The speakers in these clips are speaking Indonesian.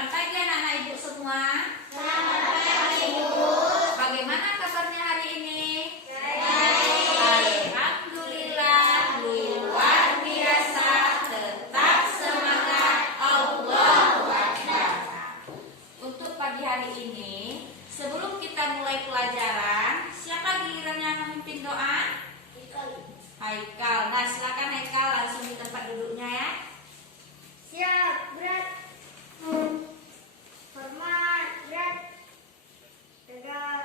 Selamat pagi anak-anak ibu semua. Selamat pagi, Bu. Bagaimana kabarnya hari ini? Baik. Alhamdulillah, luar biasa. Tetap semangat. Allahu Akbar. Untuk pagi hari ini, sebelum kita mulai pelajaran, siapa giliran yang memimpin doa? Haikal. Nah, silakan Haikal langsung di tempat duduknya ya. Siap, berat. Hormat, berat. Tegak.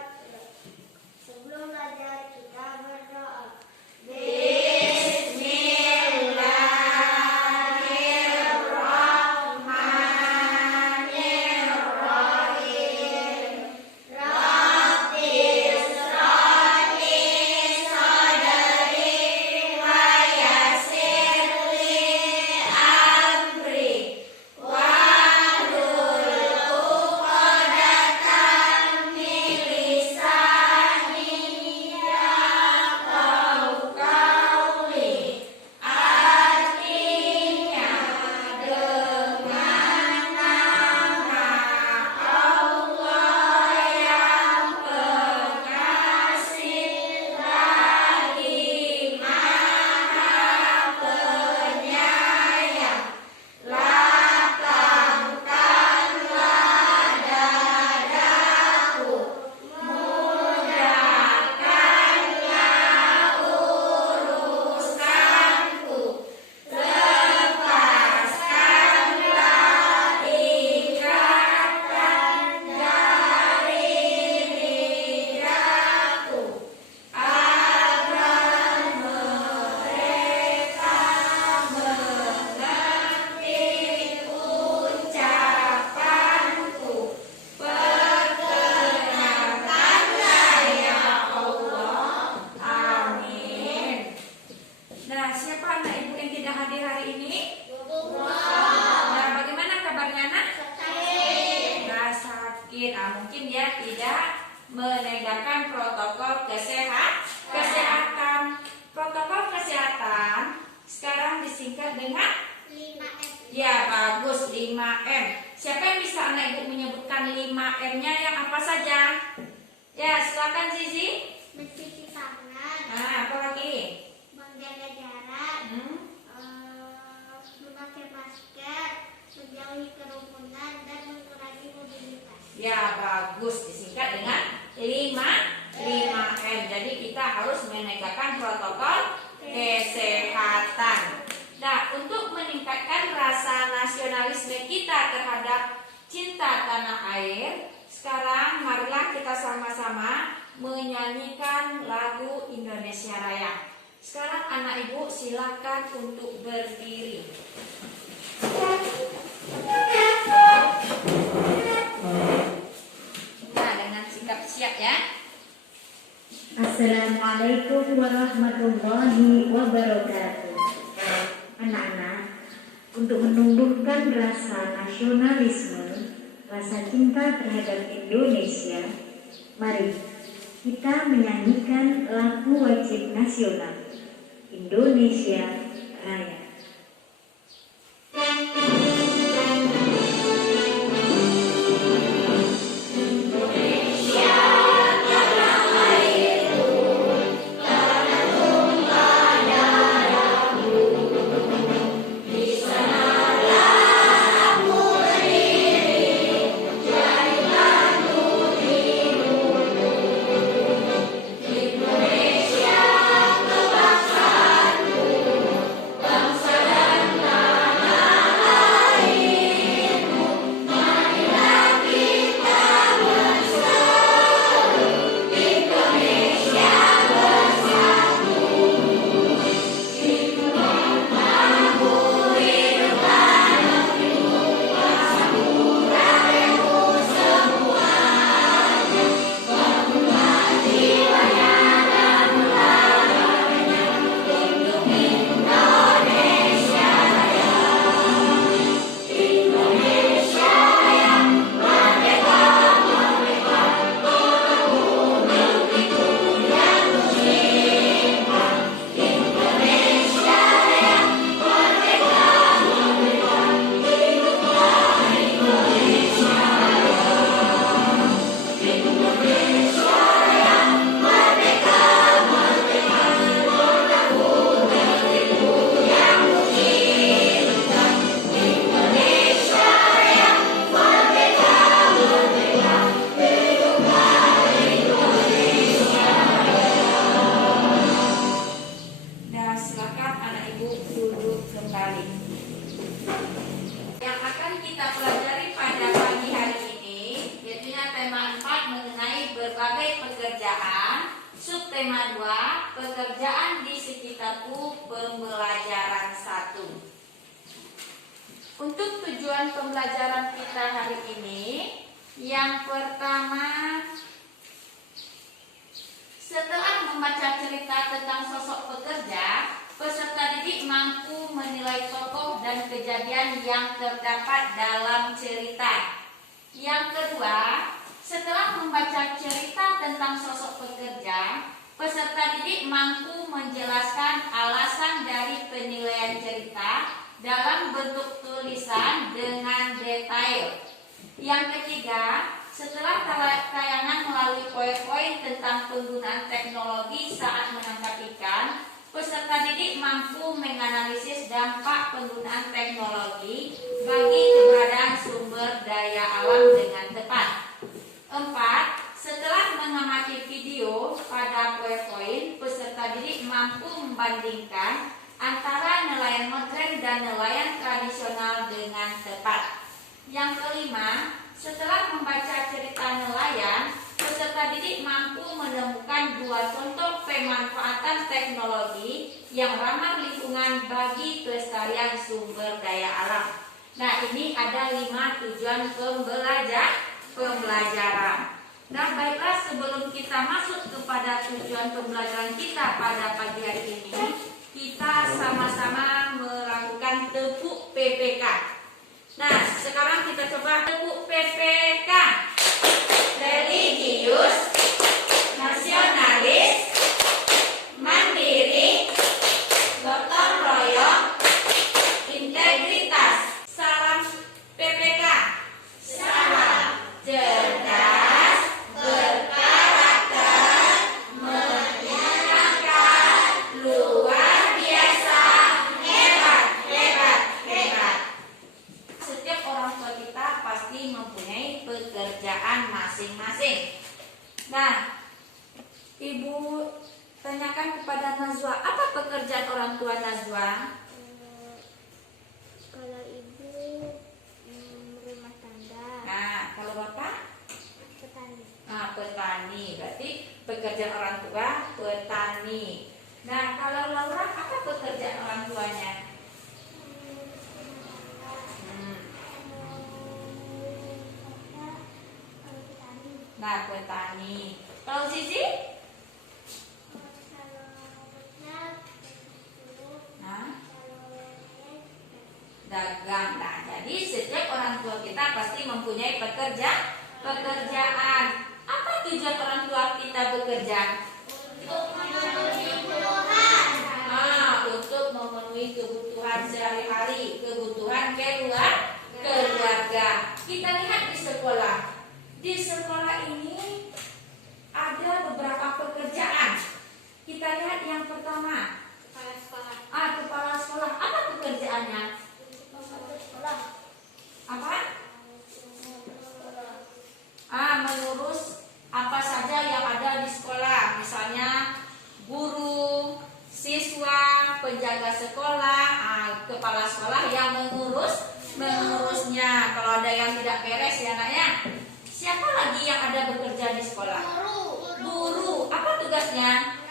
Sebelum belajar kita berdoa. Bismillahirrahmanirrahim. Rabbi isra'li sadri wa yassirli amri wahlul 'uqdatam min lisani yafqahu qawli. Artinya dengan nama Allah yang pengasih lagi Maha Penyayang, lapangkanlah dadaku, mudahkanlah urusanku, lepaskanlah ikatan dari lidahku, agar mereka mengerti ucapanku. Perkenankanlah ya Allah. Amin. Nah, siapa anak ibu yang tidak hadir hari ini? Nah, bagaimana kabarnya anak? Nah, sakit. Mungkin dia tidak menegakkan protokol kesehatan. Protokol kesehatan sekarang disingkat dengan 5M. ya bagus 5M. Siapa yang bisa anak ibu menyebutkan 5M-nya yang apa saja? Ya, silakan Zizi. Mencuci tangan, Nah, apa lagi? menjaga jarak, memakai masker, menjauhi kerumunan, dan mengurangi mobilitas. Ya, bagus disingkat dengan 5M. Jadi kita harus menegakkan protokol kesehatan. Nah, untuk meningkatkan rasa nasionalisme kita terhadap cinta tanah air, sekarang marilah kita sama-sama menyanyikan lagu Indonesia Raya. Sekarang anak ibu silakan untuk berdiri. Nah, dengan sikap siap ya. Assalamualaikum warahmatullahi wabarakatuh. Anak-anak, untuk menumbuhkan rasa nasionalisme, rasa cinta terhadap Indonesia, mari kita menyanyikan lagu wajib nasional Indonesia Raya. Indonesia, kebangsaanku, bangsa dan tanah tema 2, pekerjaan di sekitarku pembelajaran 1. Untuk tujuan pembelajaran kita hari ini, yang pertama, setelah membaca cerita tentang sosok pekerja, peserta didik mampu menilai tokoh dan kejadian yang terdapat dalam cerita. Yang kedua, setelah membaca cerita tentang sosok pekerja, peserta didik mampu menjelaskan alasan dari penilaian cerita dalam bentuk tulisan dengan detail. Yang ketiga, setelah tayangan melalui poin-poin tentang penggunaan teknologi saat menangkap ikan, peserta didik mampu menganalisis dampak penggunaan teknologi bagi keberadaan sumber daya alam dengan tepat. 4. Setelah mengamati video pada poin-poin, peserta didik mampu membandingkan antara nelayan modern dan nelayan tradisional dengan tepat. Yang kelima, setelah membaca cerita nelayan, peserta didik mampu menemukan 2 contoh pemanfaatan teknologi yang ramah lingkungan bagi kelestarian sumber daya alam. Nah, ini ada 5 tujuan pembelajaran. Nah, baiklah, sebelum kita masuk kepada tujuan pembelajaran kita pada pagi hari ini, kita sama-sama melakukan tepuk PPK. Nah, sekarang kita coba tepuk PPK. Religius, nasionalis, mandiri, gotong royong, integritas. Salam PPK. Salam cerdas, berkarakter, menyenangkan, luar biasa, hebat, hebat, hebat. Setiap orang tua kita pasti mempunyai pekerjaan masing-masing. Nah, Ibu tanyakan kepada Nazwa, apa pekerjaan orang tua Nazwa? Kalau ibu rumah tangga, Nah, kalau Bapak? petani. Nah, petani. Berarti pekerjaan orang tua petani. Nah, kalau Laura, apa pekerjaan orang tuanya? Nah, petani. Kalau Sisi? Nah, dagang. Nah, jadi setiap orang tua kita pasti mempunyai pekerjaan. Apa tujuan orang tua kita bekerja? Untuk memenuhi kebutuhan sehari-hari, kebutuhan keluarga. Kita lihat di sekolah. Di sekolah ini ada beberapa pekerjaan. Kita lihat yang pertama. Kepala sekolah. Apa pekerjaannya? Apa? Mengurus apa saja yang ada di sekolah. Misalnya guru, siswa, penjaga sekolah, kepala sekolah yang mengurusnya. Kalau ada yang tidak beres ya anaknya. Siapa lagi yang ada bekerja di sekolah? Guru. Apa tugasnya?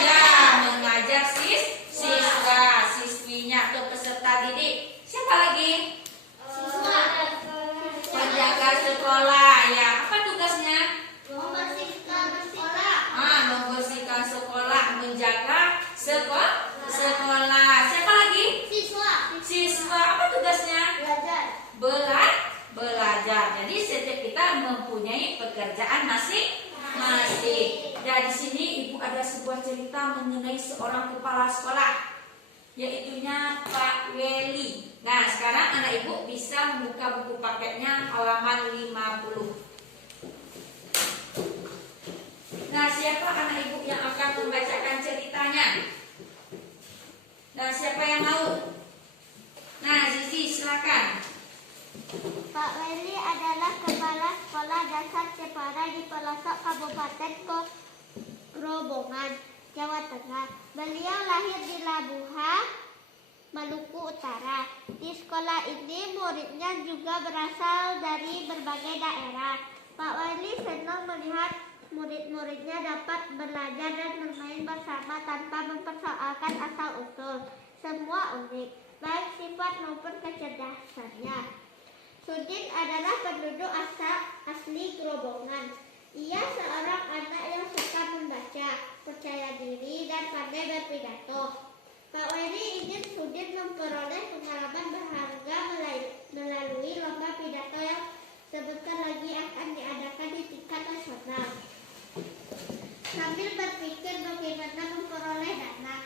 Ya, mengajar siswa, siswinya atau peserta didik. Siapa lagi? Penjaga sekolah. Ya, apa tugasnya? Membersihkan sekolah, menjaga sekolah. Siapa lagi? Siswa. Apa tugasnya? Belajar. Jadi setiap kita mempunyai pekerjaan masing-masing. Dan di sini Ibu ada sebuah cerita mengenai seorang kepala sekolah, yaitunya Pak Weli. Nah, sekarang anak Ibu bisa membuka buku paketnya halaman 50. Nah, siapa anak Ibu yang akan membacakan ceritanya? Nah, siapa yang mau? Nah, Zizi, silakan. Pak Weli adalah kepala sekolah dasar Jepara di pelosok Kabupaten Grobogan, Jawa Tengah. Beliau lahir di Labuha, Maluku Utara. Di sekolah ini muridnya juga berasal dari berbagai daerah. Pak Weli senang melihat murid-muridnya dapat belajar dan bermain bersama tanpa mempersoalkan asal-usul. Semua unik, baik sifat maupun kecerdasannya. Sudin adalah penduduk asli Grobongan. Ia seorang anak yang suka membaca, percaya diri, dan pandai berpidato. Pak Weli ingin Sudin memperoleh pengalaman berharga melalui lomba pidato yang sebentar lagi akan diadakan di tingkat nasional. Sambil berpikir bagaimana memperoleh dana,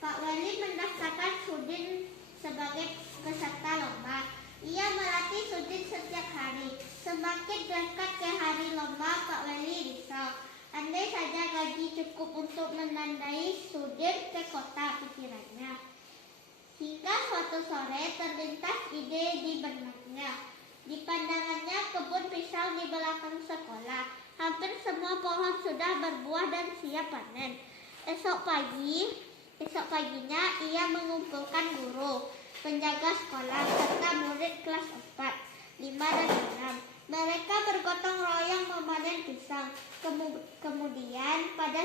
Pak Weli mendaftarkan Sudin sebagai peserta lomba. Ia melatih Sudin setiap hari. Semakin dekat ke hari lomba, Pak Weli risau. Andai saja gaji cukup untuk menandai Sudin ke kota, pikirannya. Hingga suatu sore terlintas ide di benaknya. Di pandangannya kebun pisang di belakang sekolah. Hampir semua pohon sudah berbuah dan siap panen. Esok paginya ia mengumpulkan guru, penjaga sekolah, serta murid kelas 4, 5, dan 6. Mereka bergotong royong memanen pisang. Kemudian pada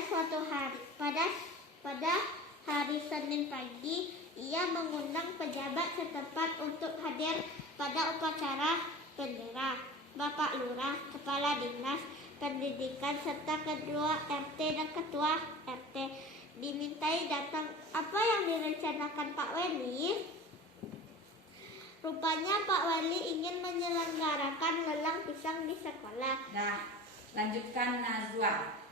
hari Senin pagi, ia mengundang pejabat setempat untuk hadir pada upacara bendera. Bapak Lurah, Kepala Dinas Pendidikan, serta Ketua RT dan Ketua RT dimintai datang. Apa yang direncanakan Pak Weli? Rupanya Pak Weli ingin menyelenggarakan lelang pisang di sekolah. Nah, lanjutkan Najwa.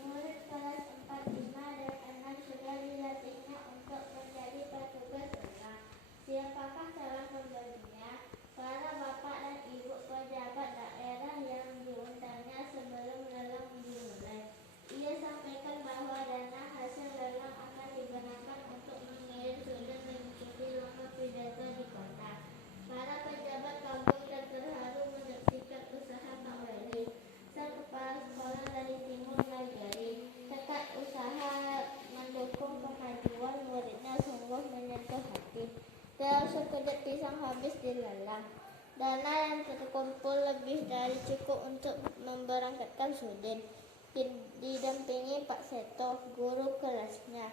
Murid kelas 4, 5, dan 6 sudah dilatihnya untuk menjadi petugas lelang. Siapakah calon pembelinya? Para bapak dan ibu pejabat daerah yang diundangnya sebelum lelang dimulai. Ia sampaikan bahwa dana hasil lelang akan digunakan untuk mengirim Sudin mengikuti lomba pidato di kota. Para pejabat kagum dan terharu menyaksikan usaha Pak Weli. Sang kepala sekolah dari Timur Nagari, tekad usaha mendukung kemajuan muridnya sungguh menyentuh hati. Dalam sekejap pisang habis dilelang. Dana yang terkumpul lebih dari cukup untuk memberangkatkan Sudin. Didampingi Pak Seto, guru kelasnya.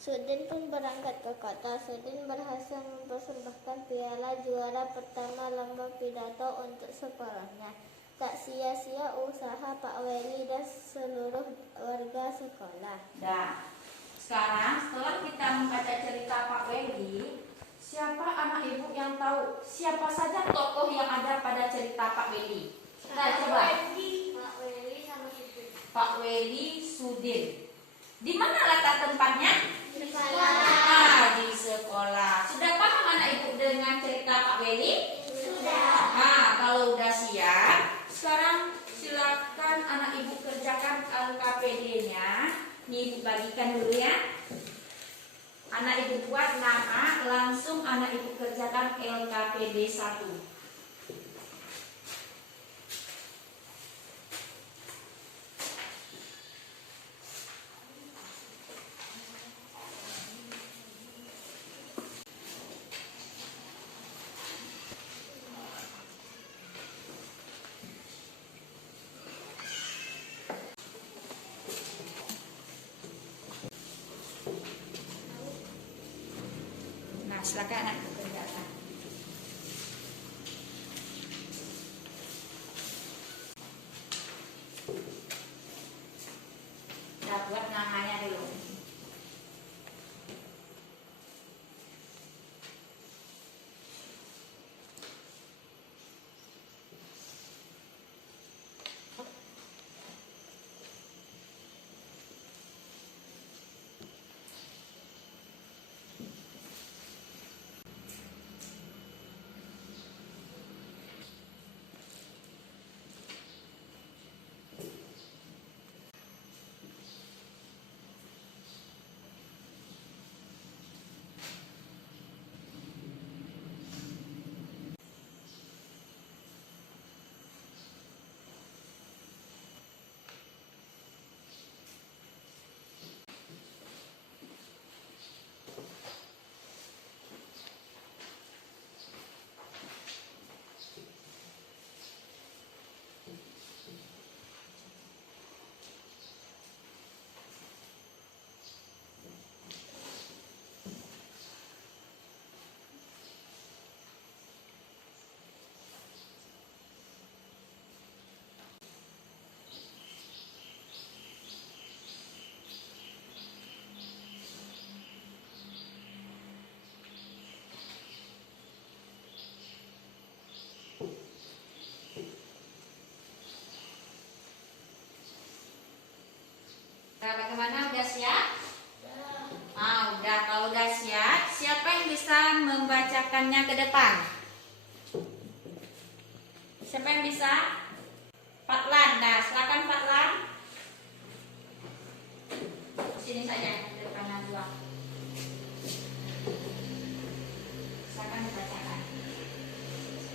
Sudin pun berangkat ke kota. Sudin berhasil mempersembahkan piala juara pertama lomba pidato untuk sekolahnya. Tak sia-sia usaha Pak Weli dan seluruh warga sekolah. Nah, sekarang setelah kita membaca cerita Pak Weli, siapa anak ibu yang tahu siapa saja tokoh yang ada pada cerita Pak Weli? Kita coba. Pak Weli sama Sudin. Pak Weli, Sudin. Di mana letak tempatnya? Di sekolah. Di sekolah. Sudah paham anak ibu dengan cerita Pak Weli? Sudah. Kalau udah siap, sekarang silakan anak ibu kerjakan LKPD-nya. Nih ibu bagikan dulu ya. Anak ibu buat nama, langsung anak ibu kerjakan LKPD 1. Nah, silakan anak ibu kerjakan. Kita buat namanya dulu. memasukkannya ke depan? Siapa yang bisa? Fatlan. Nah, silakan Fatlan. Sini saja, ke depan dua. Silakan dibacakan.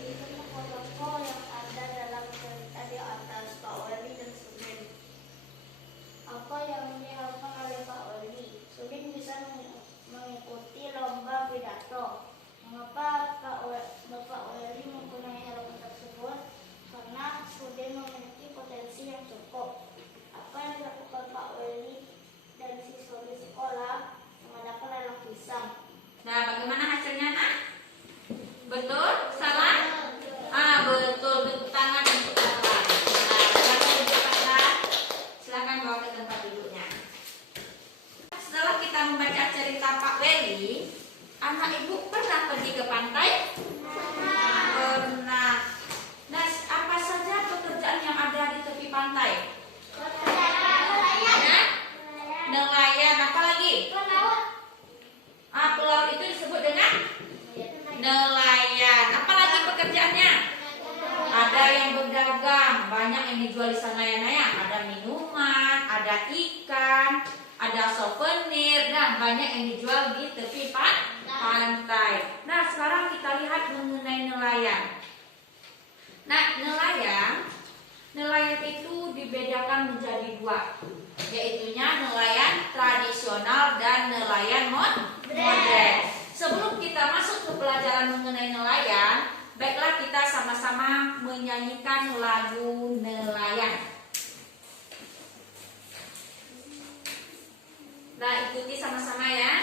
Itu tokoh yang ada dalam cerita di atas, Pak Oli dan Sudin. Apa yang dilakukan oleh Pak Oli? Sudin bisa mengikuti lomba pidato. Mengapa Bapak Oli menggunakan harapan tersebut? Karena Sudin memiliki potensi yang cukup. Apa yang dilakukan Pak Oli dan siswa di sekolah mengadakan lelang pisang. Nah, bagaimana hasilnya, Nak? Betul? Salah? Betul. Bentuk tangan untuk Fatlan. Nah, silakan duduk Fatlan. Silakan bawa ke tempat duduknya. Setelah kita membaca cerita Pak Weli, anak ibu pernah pergi ke pantai? Pernah. Nah, apa saja pekerjaan yang ada di tepi pantai? Ya? Nelayan. Apa lagi? Pelaut itu disebut dengan nelayan. Apa lagi pekerjaannya? Ada yang berdagang, banyak yang dijual di sana ya, Naya. Ada minuman, ada ikan, ada souvenir, dan banyak yang dijual di tepi pantai. Nah, sekarang kita lihat mengenai nelayan. Nah, nelayan itu dibedakan menjadi dua, yaitunya nelayan tradisional dan nelayan modern. Sebelum kita masuk ke pelajaran mengenai nelayan, baiklah kita sama-sama menyanyikan lagu nelayan. Nah, ikuti sama-sama ya.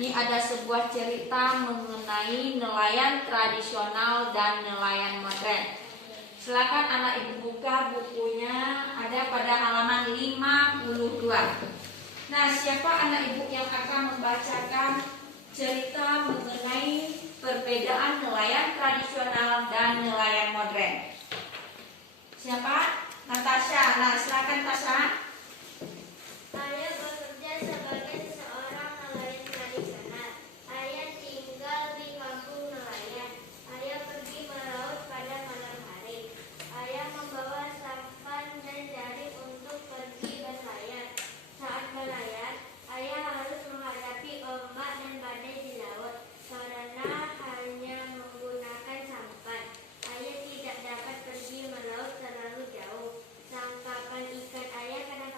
Ini ada sebuah cerita mengenai nelayan tradisional dan nelayan modern. Silakan anak ibu buka bukunya, ada pada halaman 52. Nah, siapa anak ibu yang akan membacakan cerita mengenai perbedaan nelayan tradisional dan nelayan modern? Siapa? Natasha. Nah, silakan Tasha. Ayah bekerja sebagai seorang nelayan tradisional. Ayah tinggal di kampung nelayan. Ayah pergi melaut pada malam hari. Ayah membawa sampan dan jaring untuk pergi berlayar. Saat berlayar, ayah harus menghadapi ombak dan badai di laut karena hanya menggunakan sampan. Ayah tidak dapat pergi melaut terlalu jauh. Tangkapan ikan ayah kadang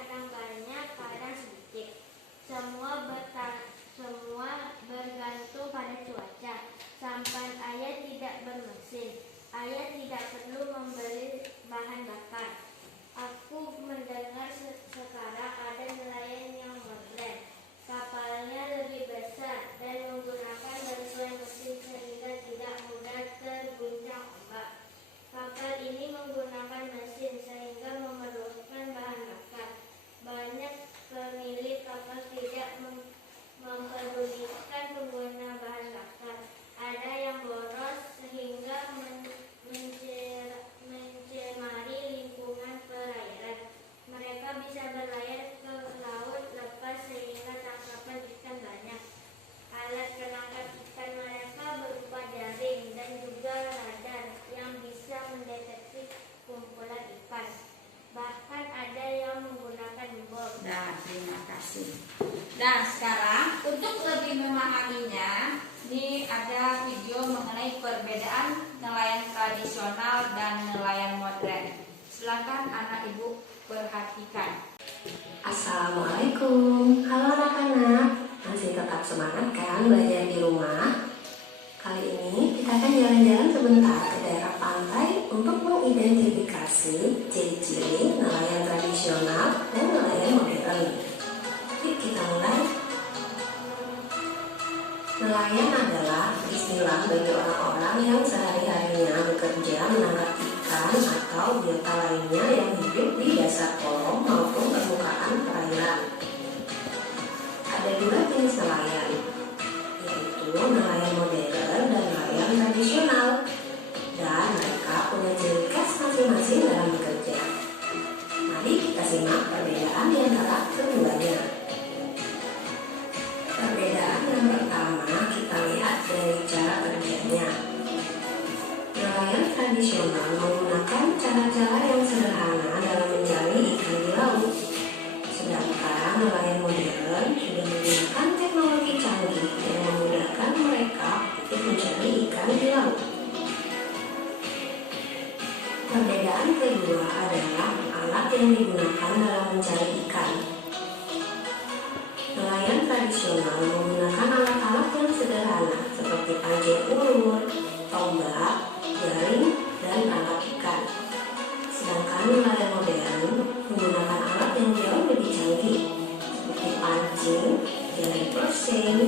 Nah, sekarang untuk lebih memahaminya, ini ada video mengenai perbedaan nelayan tradisional dan nelayan modern. Silakan anak ibu perhatikan. Assalamualaikum, halo anak-anak. Masih tetap semangat kan belajar di rumah? Kali ini kita akan jalan-jalan sebentar ke daerah pantai untuk mengidentifikasi ciri-ciri nelayan tradisional dan nelayan modern. Yuk kita mulai. Nelayan adalah istilah bagi orang-orang yang sehari-harinya bekerja menangkap ikan atau biota lainnya yang hidup di dasar kolom maupun permukaan perairan. Ada dua jenis nelayan, yaitu nelayan modern dan nelayan tradisional, dan mereka punya ciri khas masing-masing dalam bekerja. Mari kita simak perbedaan di antara keduanya. Perbedaan yang pertama kita lihat dari cara kerjanya. Nelayan tradisional menggunakan cara-cara yang sederhana dalam mencari ikan di laut. Sedangkan nelayan modern sudah menggunakan teknologi canggih yang memudahkan mereka untuk mencari ikan di laut. Perbedaan kedua adalah alat yang digunakan dalam mencari ikan. Nelayan tradisional menggunakan alat-alat yang sederhana seperti pancing ulur, tombak, jaring, dan perangkap ikan. Sedangkan nelayan modern menggunakan alat yang jauh lebih canggih seperti pancing, jaring persing,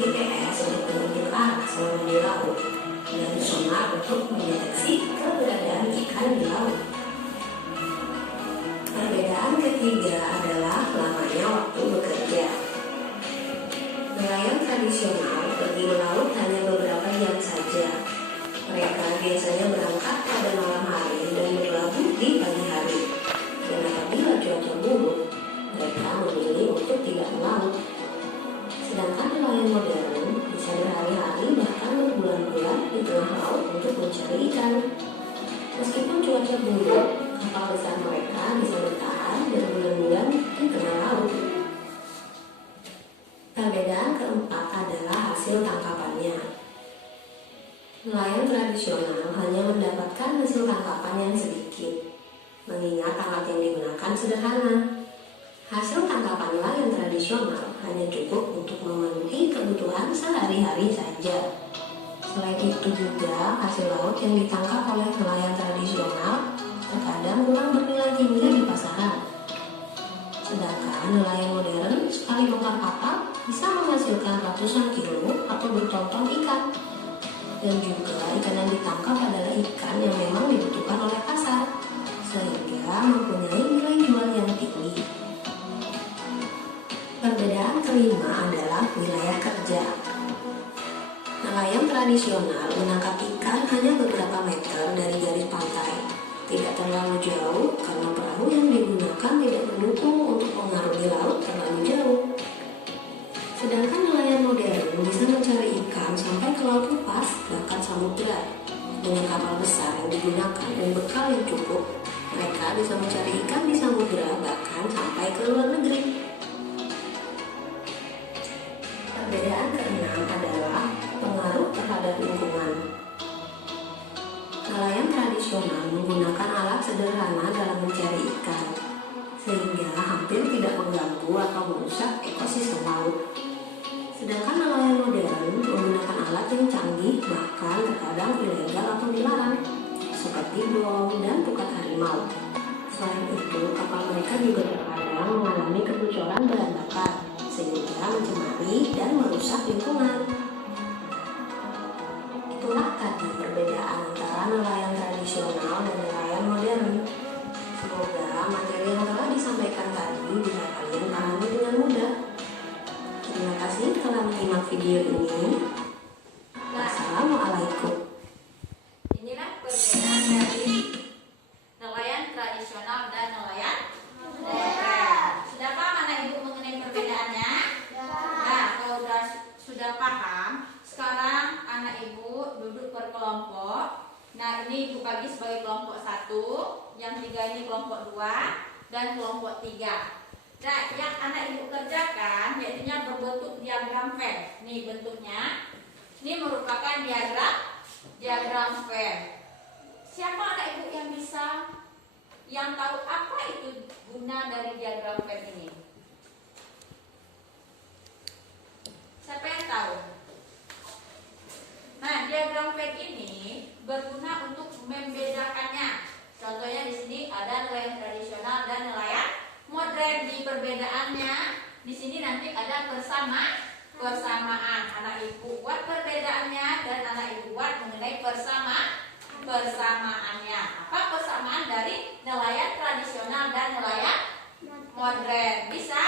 GPS untuk menunjuk arah selama di laut, dan sonar untuk mendeteksi keberadaan ikan di laut. Perbedaan ketiga adalah lamanya waktu bekerja. Nelayan tradisional pergi melaut hanya beberapa jam saja. Mereka biasanya berangkat pada malam hari dan berlabuh di pagi hari. Dan apabila cuaca buruk, mereka memilih untuk tidak melaut. Sedangkan nelayan modern bisa berhari-hari bahkan berbulan-bulan di tengah laut untuk mencari ikan. Meskipun cuaca buruk, kapal besar mereka bisa bertahan berbulan-bulan di tengah laut. Perbedaan keempat adalah hasil tangkapannya. Nelayan tradisional hanya mendapatkan hasil tangkapan yang sedikit, mengingat alat yang digunakan sederhana. Hasil tangkapan nelayan tradisional hanya cukup untuk memenuhi kebutuhan sehari-hari saja. Selain itu juga hasil laut yang ditangkap oleh nelayan tradisional terkadang kurang bernilai tinggi di pasaran. Sedangkan nelayan modern sekali bongkar kapal bisa menghasilkan ratusan kilo atau berton-ton ikan. Dan juga ikan yang ditangkap adalah ikan yang memang dibutuhkan oleh pasar, sehingga mempunyai nilai jual yang tinggi. Perbedaan kelima adalah wilayah kerja. Nelayan tradisional menangkap ikan hanya beberapa meter dari garis pantai. Tidak terlalu jauh karena perahu yang digunakan tidak mendukung untuk mengarungi laut terlalu jauh. Sedangkan nelayan modern bisa mencari ikan sampai ke laut lepas, bahkan samudera. Dengan kapal besar yang digunakan dan bekal yang cukup, mereka bisa mencari ikan di samudera bahkan sampai ke luar negeri. Perbedaan keenam adalah pengaruh terhadap lingkungan. Nelayan tradisional menggunakan alat sederhana dalam mencari ikan, sehingga hampir tidak mengganggu atau merusak ekosistem laut. Sedangkan nelayan modern menggunakan alat yang canggih, bahkan terkadang ilegal atau dilarang, seperti bom dan pukat harimau. Selain itu, kapal mereka juga terkadang mengalami kebocoran bahan bakar, sehingga mencemari dan merusak lingkungan. Itulah tadi perbedaan antara nelayan tradisional dan nelayan modern. Semoga materi yang telah disampaikan tadi bisa kalian pahami dengan mudah. Terima kasih telah menyimak video ini. Wassalamualaikum. Inilah perbedaan dari nelayan tradisional dan nelayan modern. Sudah paham anak ibu mengenai perbedaannya? Nah, kalau sudah paham, sekarang anak ibu duduk berkelompok. Nah, ini ibu bagi sebagai kelompok 1, yang 3 ini kelompok 2, dan kelompok 3. Nah, yang anak ibu kerjakan yaitu berbentuk diagram Venn. Nih bentuknya. Ini merupakan diagram Venn. Siapa anak ibu yang tahu apa itu guna dari diagram Venn ini? Siapa yang tahu? Nah, diagram Venn ini berguna untuk membedakannya. Contohnya di sini ada nelayan tradisional dan nelayan modern. Di perbedaannya, di sini nanti ada persamaan. Anak ibu buat perbedaannya dan anak ibu buat mengenai persamaannya. Apa persamaan dari nelayan tradisional dan nelayan modern? Bisa?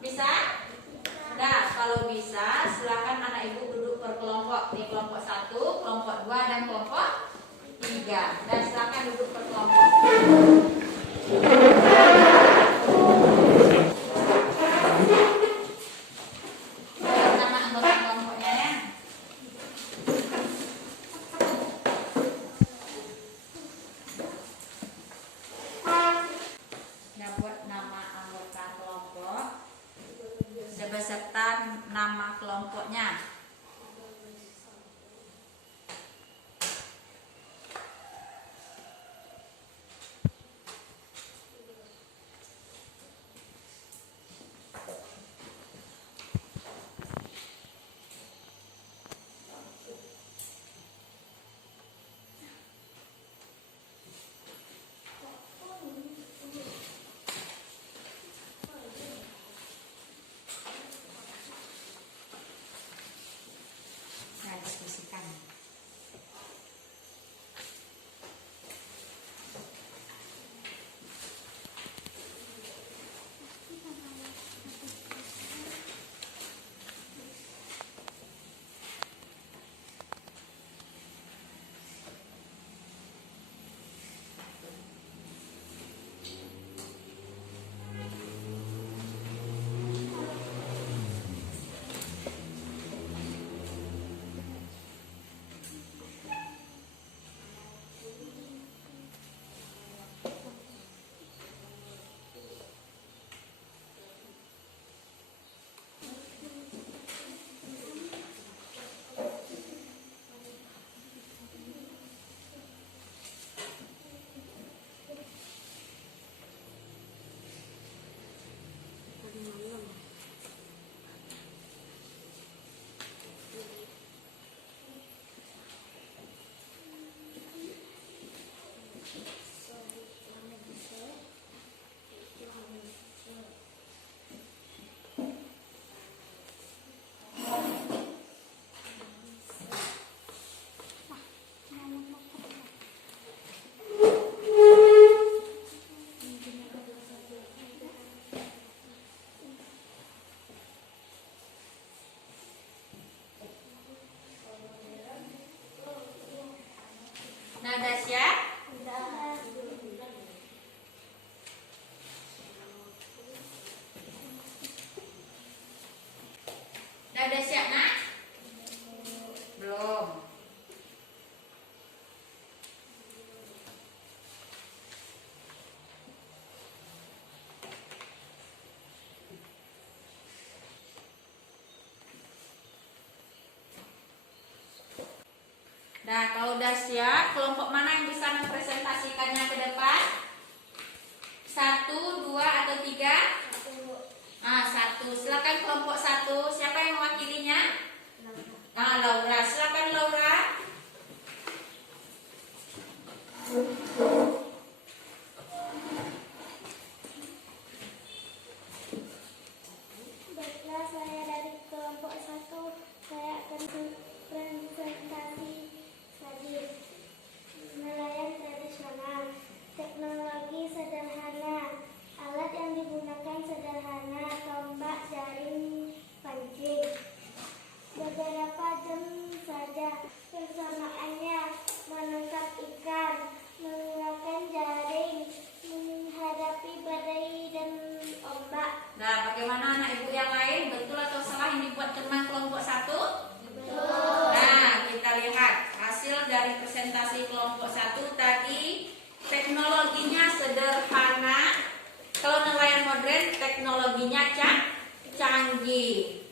Bisa? Nah, kalau bisa, silakan anak ibu duduk per kelompok. Di kelompok 1, kelompok 2, dan kelompok 3. Dan silakan duduk per kelompok. Nama anggota kelompoknya ya. Nah, buat nama anggota kelompok beserta nama kelompoknya. Nah, diskusikan. Nah, udah siap? Udah siap, Nak? Belum. Nah, kalau udah siap, kelompok mana yang bisa mempresentasikannya ke depan? 1, 2, atau 3? 1. Silakan kelompok 1. Siapa yang mewakilinya? Laura. Silakan Laura. Baiklah, saya dari kelompok 1. Saya akan presentasi tadi. Nelayan tradisional. Teknologi sederhana. Alat yang digunakan sederhana, tombak, jaring, pancing. Beberapa jam saja. Persamaannya menangkap ikan, menggunakan jaring, menghadapi badai dan ombak. Nah, bagaimana anak ibu yang lain? Betul atau salah yang dibuat teman kelompok 1? Betul. Nah, kita lihat hasil dari presentasi kelompok 1 tadi. Teknologinya sederhana, Kalau nelayan modern teknologinya canggih.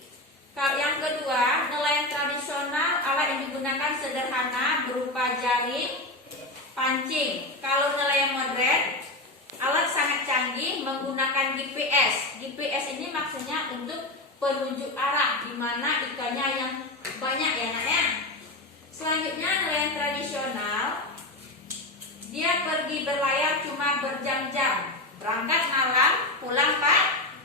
Kalau yang kedua, nelayan tradisional alat yang digunakan sederhana berupa jaring, pancing. Kalau nelayan modern alat sangat canggih menggunakan GPS. GPS ini maksudnya untuk penunjuk arah di mana ikannya yang banyak ya nak ya. Selanjutnya nelayan tradisional dia pergi berlayar cuma berjam-jam, berangkat malam, pulang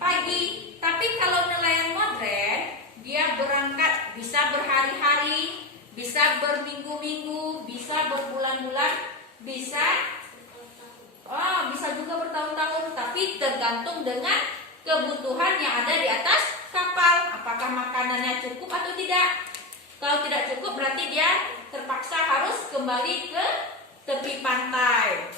pagi. Tapi kalau nelayan modern dia berangkat bisa berhari-hari, bisa berminggu-minggu, bisa berbulan-bulan, bisa juga bertahun-tahun. Tapi tergantung dengan kebutuhan yang ada di atas kapal, apakah makanannya cukup atau tidak. Kalau tidak cukup berarti dia terpaksa harus kembali ke tepi pantai.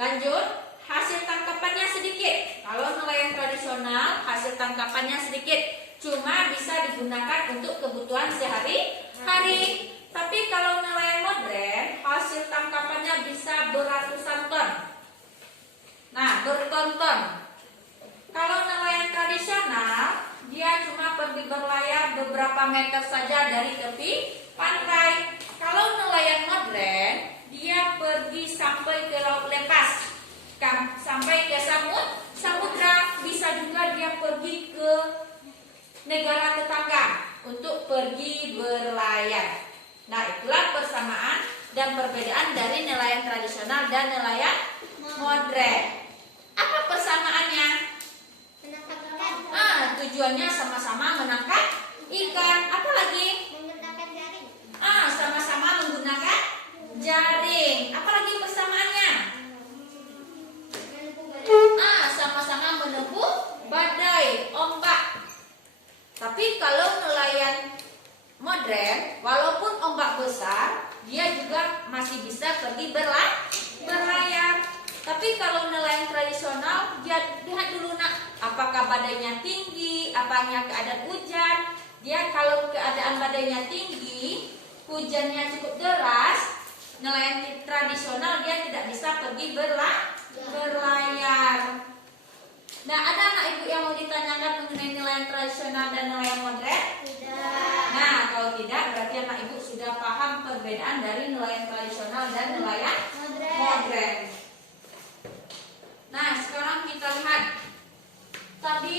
Lanjut, hasil tangkapannya sedikit. Kalau nelayan tradisional hasil tangkapannya sedikit, cuma bisa digunakan untuk kebutuhan sehari-hari. Tapi kalau nelayan modern hasil tangkapannya bisa beratusan ton. Nah, berton-ton. Kalau nelayan tradisional dia cuma pergi berlayar beberapa meter saja dari tepi pantai. Kalau nelayan modern dia pergi sampai ke laut lepas, sampai ke samudra. Bisa juga dia pergi ke negara tetangga untuk pergi berlayar. Nah, itulah persamaan dan perbedaan dari nelayan tradisional dan nelayan modern. Apa persamaannya? Menangkap ikan. Tujuannya sama-sama menangkap ikan. Apa lagi? Menggunakan jaring. Sama-sama menggunakan jaring. Apa lagi persamaannya? Sama-sama menempuh badai, ombak. Tapi kalau nelayan modern, walaupun ombak besar, dia juga masih bisa pergi berlayar. Tapi kalau nelayan tradisional, dia lihat dulu nak, apakah badainya tinggi, apakah keadaan hujan. Dia kalau keadaan badainya tinggi, hujannya cukup deras, nelayan tradisional dia tidak bisa pergi berlayar. Nah, ada anak ibu yang mau ditanyakan mengenai nelayan tradisional dan nelayan modern? Tidak. Nah, kalau tidak berarti anak ibu sudah paham perbedaan dari nelayan tradisional dan nelayan modern. Nah, sekarang kita lihat tadi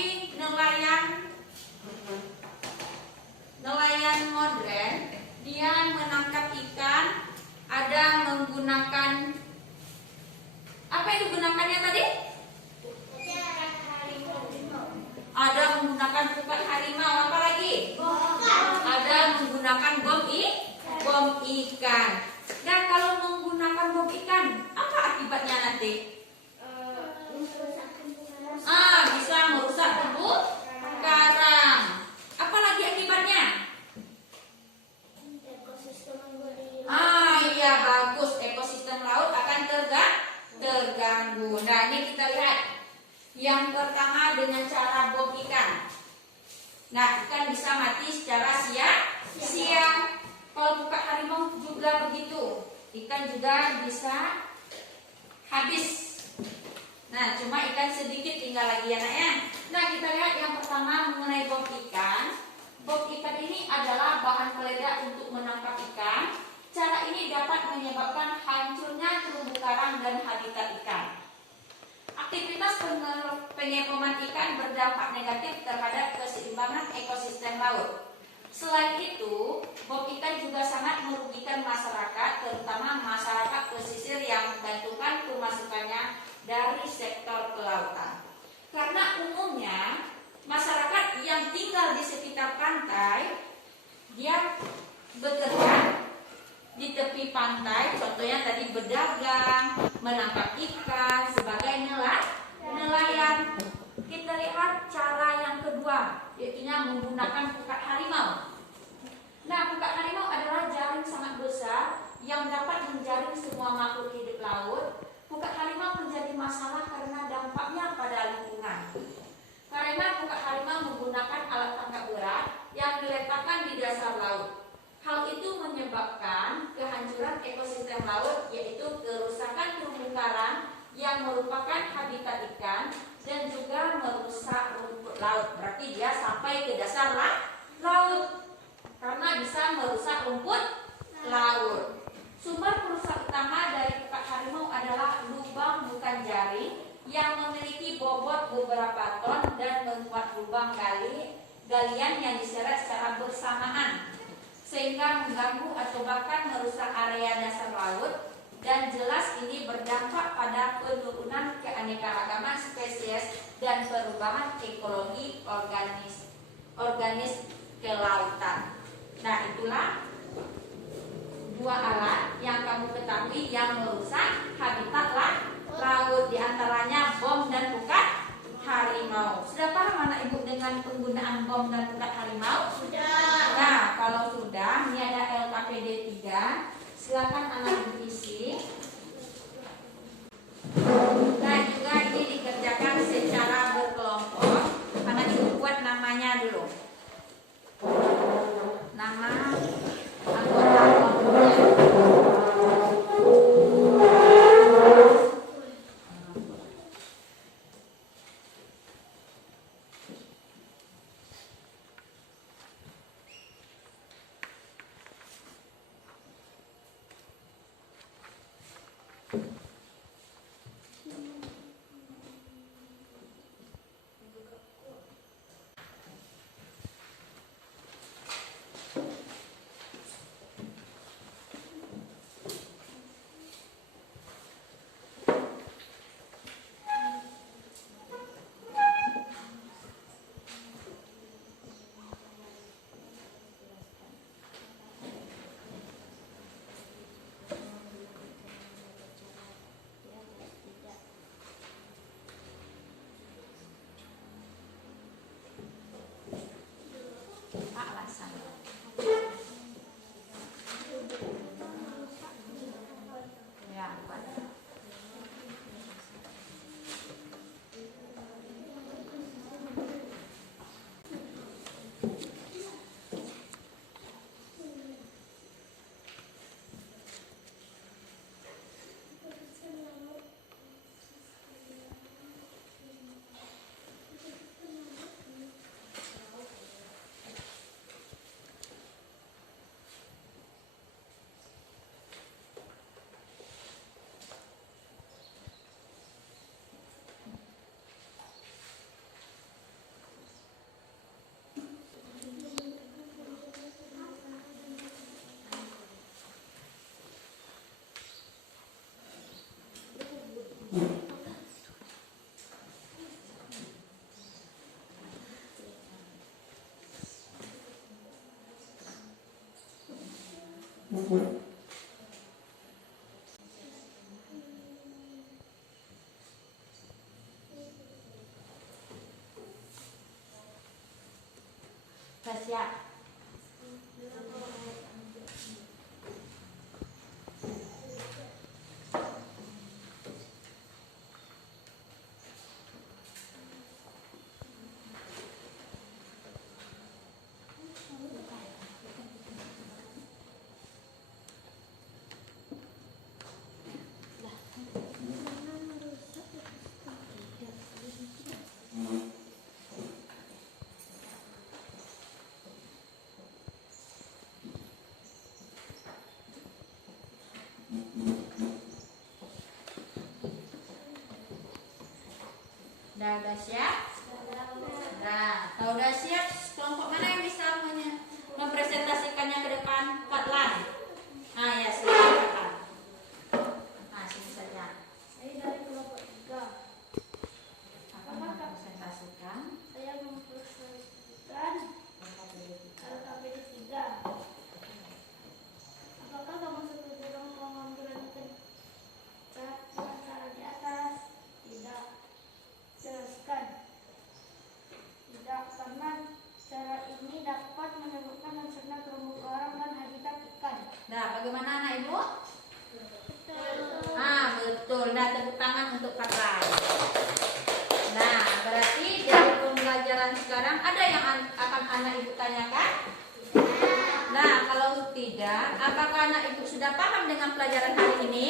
nelayan modern dia menangkap ikan, ada menggunakan apa yang digunakannya tadi? Ada menggunakan pukat harimau, apa lagi? Ada menggunakan bom ikan. Dan kalau menggunakan bom ikan, apa akibatnya nanti? Bisa merusak terumbu karang. Apa lagi akibatnya? Iya bagus, ekosistem laut akan terganggu. Nah, ini kita lihat. Yang pertama dengan cara bom ikan. Nah, ikan bisa mati secara sia-sia. Kalau pukat harimau juga begitu. Ikan juga bisa habis. Nah, cuma ikan sedikit tinggal lagi ya nak ya. Nah, kita lihat yang pertama mengenai bom ikan. Bom ikan ini adalah bahan peledak untuk menangkap ikan. Cara ini dapat menyebabkan hancurnya terumbu karang dan habitat ikan. Aktivitas pengepoman ikan berdampak negatif terhadap keseimbangan ekosistem laut. Selain itu, bom ikan juga sangat merugikan masyarakat, terutama masyarakat pesisir yang menggantungkan pemasukannya dari sektor kelautan. Karena umumnya masyarakat yang tinggal di sekitar pantai, dia bekerja di tepi pantai, contohnya tadi berdagang, menangkap ikan sebagai nelayan. Kita lihat cara yang kedua, yaitu menggunakan pukat harimau. Nah, pukat harimau adalah jaring sangat besar yang dapat menjaring semua makhluk hidup laut. Pukat harimau menjadi masalah karena dampaknya pada lingkungan. Karena pukat harimau menggunakan alat tangkap berat yang diletakkan di dasar laut. Hal itu menyebabkan kehancuran ekosistem laut, yaitu kerusakan terumbu karang yang merupakan habitat ikan dan juga merusak rumput laut. Berarti dia sampai ke dasar laut karena bisa merusak rumput laut. Sumber perusak utama dari pukat harimau adalah lubang bukan jaring yang memiliki bobot beberapa ton dan membuat lubang galian yang diseret secara bersamaan sehingga mengganggu atau bahkan merusak area dasar laut, dan jelas ini berdampak pada penurunan keanekaragaman spesies dan perubahan ekologi organis kelautan. Nah, itulah dua alat yang kamu ketahui yang merusak habitat laut, diantaranya bom dan pukat harimau. Sudah paham anak ibu dengan penggunaan bom dan pukat harimau? Sudah. Nah, kalau sudah, ini ada LKPD 3. Silakan anak ibu isi. Dan juga ini dikerjakan secara berkelompok. Anak ibu buat namanya dulu. Nama anggota kelompoknya. Siap. Udah siap? Nah, kalau udah siap, kelompok mana yang bisa mempresentasikannya ke depan? Fatlan. Ah ya, silakan. Nah, sini saja. Saya dari kelompok 3. Apa yang mempresentasikan? Saya mempresentasikan LKPD 3. Apakah kamu setuju dengan pengambilan cara di atas? Tidak. Jelaskan. Tidak, karena cara ini dapat menyebabkan musnahnya terumbu karang dan habitat ikan. Nah, bagaimana anak ibu? Betul. Ah, betul. Nah, tepuk tangan untuk Fatlan. Nah, berarti dari pembelajaran sekarang ada yang akan anak ibu tanyakan? Nah, kalau tidak, apakah anak ibu sudah paham dengan pelajaran hari ini?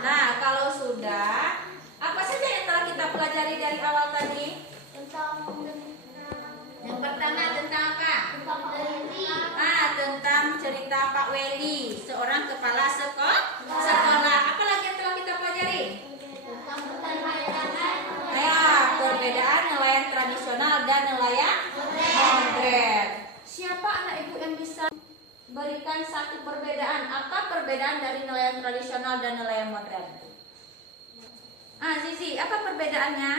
Nah, kalau sudah, apa saja yang telah kita pelajari dari awal tadi? Yang pertama tentang apa? Tentang cerita Pak Weli, seorang kepala sekolah. Apa lagi yang telah kita pelajari? Perbedaan nelayan tradisional dan nelayan modern. Siapa anak ibu yang bisa berikan satu perbedaan? Apa perbedaan dari nelayan tradisional dan nelayan modern? Sisi, apa perbedaannya?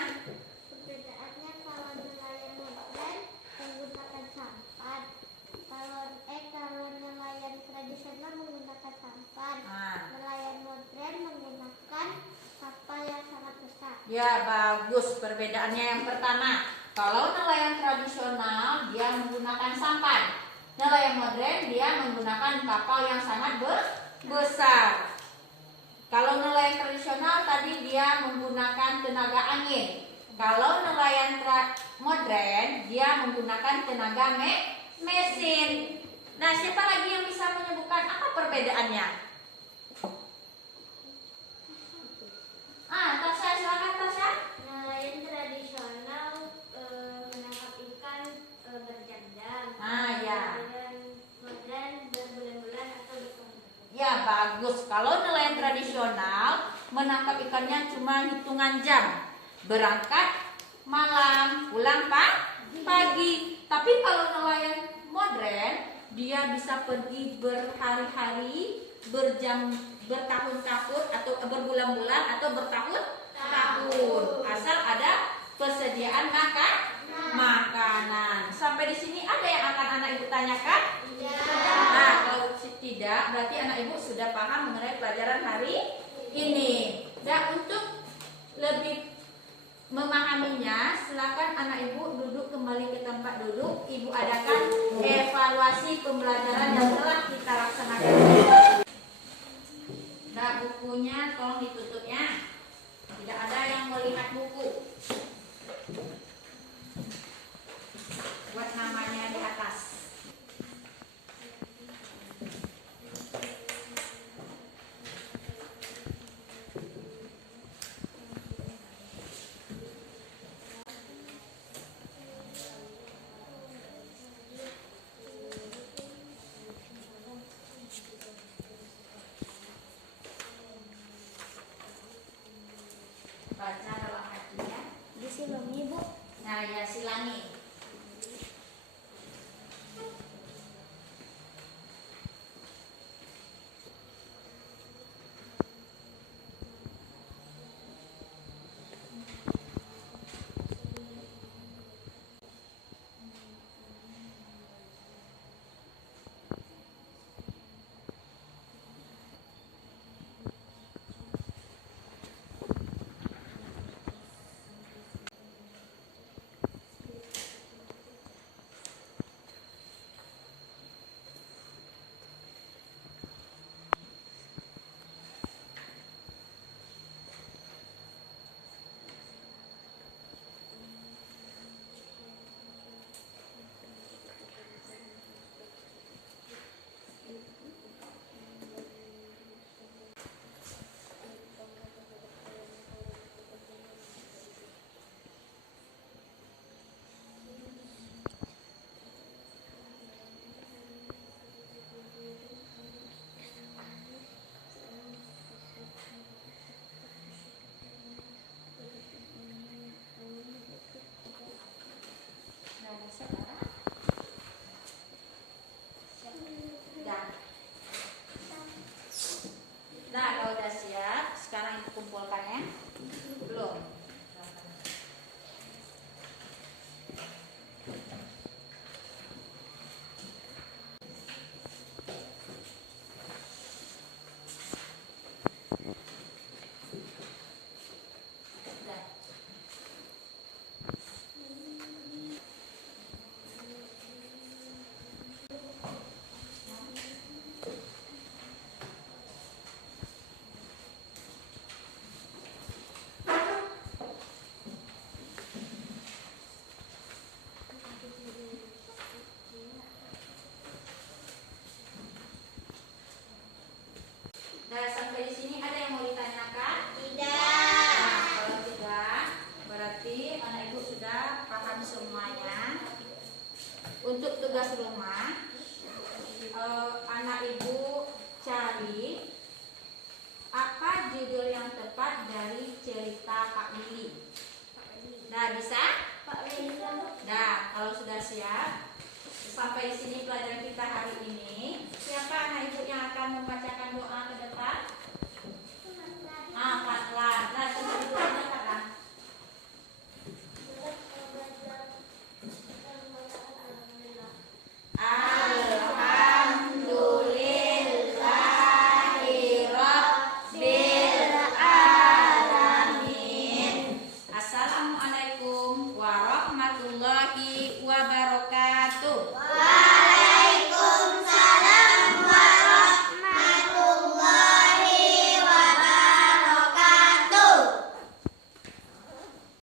Perbedaannya kalau nelayan modern menggunakan sampan, kalau nelayan tradisional menggunakan sampan, nelayan modern menggunakan kapal yang sangat besar. Ya, bagus. Perbedaannya yang pertama, kalau nelayan tradisional dia menggunakan sampan, nelayan modern dia menggunakan kapal yang sangat besar. Kalau nelayan tradisional tadi dia menggunakan tenaga angin. Kalau nelayan modern dia menggunakan tenaga mesin. Nah, siapa lagi yang bisa menyebutkan apa perbedaannya? Tasya, silakan Tasya. Nelayan tradisional menangkap ikan berjam-jam. Ya. Nelayan modern berbulan-bulan atau bertahun-tahun. Ya, bagus. Kalau nelayan tradisional menangkap ikannya cuma hitungan jam. Berangkat malam, pulang pagi. Tapi kalau nelayan modern, dia bisa pergi berhari-hari, bertahun-tahun atau berbulan-bulan atau bertahun-tahun. Asal ada persediaan makanan. Sampai di sini ada yang akan anak ibu tanyakan? Nah, kalau tidak, berarti anak ibu sudah paham mengenai pelajaran hari ini. Dan untuk lebih memahaminya, silakan anak ibu duduk kembali ke tempat duduk. Ibu adakan evaluasi pembelajaran yang telah kita laksanakan. Nah, bukunya tolong ditutupnya. Tidak ada yang melihat buku. Buat namanya di atas. Baca dalam hatinya. Disilami, Bu. Nah, ya silangi. Ibu cari apa judul yang tepat dari cerita Pak Willy. Nah, bisa? Pak Willy. Nah, kalau sudah siap, sampai di sini pelajaran kita hari ini.